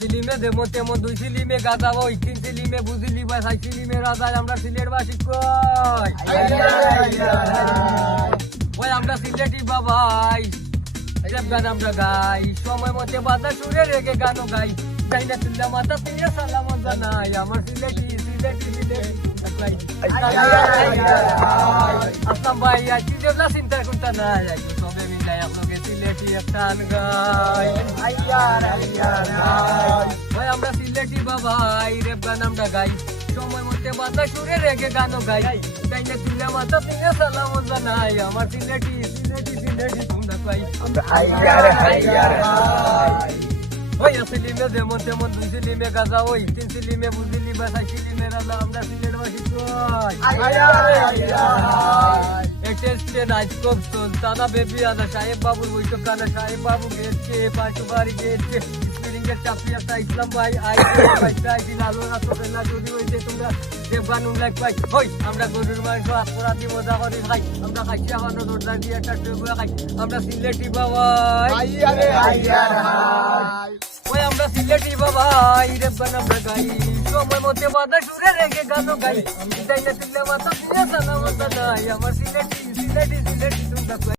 সিলিমে দেবো তেমন 2 সিলিমে গাজাবো 3 সিলিমে বুঝিলি ভাই 6 সিলিমে রাজায় আমরা সিলেট বাসি কই ওই আমরা সিলেটি বাবাই রেপ গান আমরা গাই সময় মতে বাজা সুরে রেগে গানও গাই গাই না তুল্লা মাথা দিয়ে সালাম জানাই আমার সিলেটি সিলেটি সিলেটি আসলাম ভাই আজকে যেগুলা চিন্তা করতে নাই সবে মিলাই আপনাকে সিলেটি একটা গাই ভাই আমরা সিলেটি বাবাই রেপ গান আমরা গাই সময় মতে বাজা সুরে রেগে গানও গাই গাই না তুল্লা মাথা দিয়ে সালাম জানাই আমার সিলেটি সিলেটি সিলেটি তোমরা কই ওই সিলিমে যেমন তেমন 2 সিলিমে গাজা ওই 3 সিলিমে বুঝিলি বা 6 সিলিমে রাজা আমরা সিলেট বাসি কই নাইটক্লব সুলতানা বেবি আদা সাহেব বাবুর বইতো কানা সাহেব বাবু গেছে পাঁচবাড়ি গেছে স্পিরিংয়ের চাপি একটা ইসলাম ভাই আই ভাই দিন আলো রাত বেলা যদি হইছে তোমরা দেবগান লাইক ভাই ওই আমরা গরুর মাংস আপরাধি মজা করি খাই আমরা খাইছি এখন দরজা দিয়ে একটা টুকরা খাই আমরা সিলেটি বাবাই ওই আমরা সিলেটি বাবাই রেপ গান আমরা গাই সময় মতে বাধা সুরে রেগে গানও গাই আমি তাই না তুলে মাথা দিয়ে সালাম জানাই আমার সিলেটি সিলেটি সিলেটি তোমরা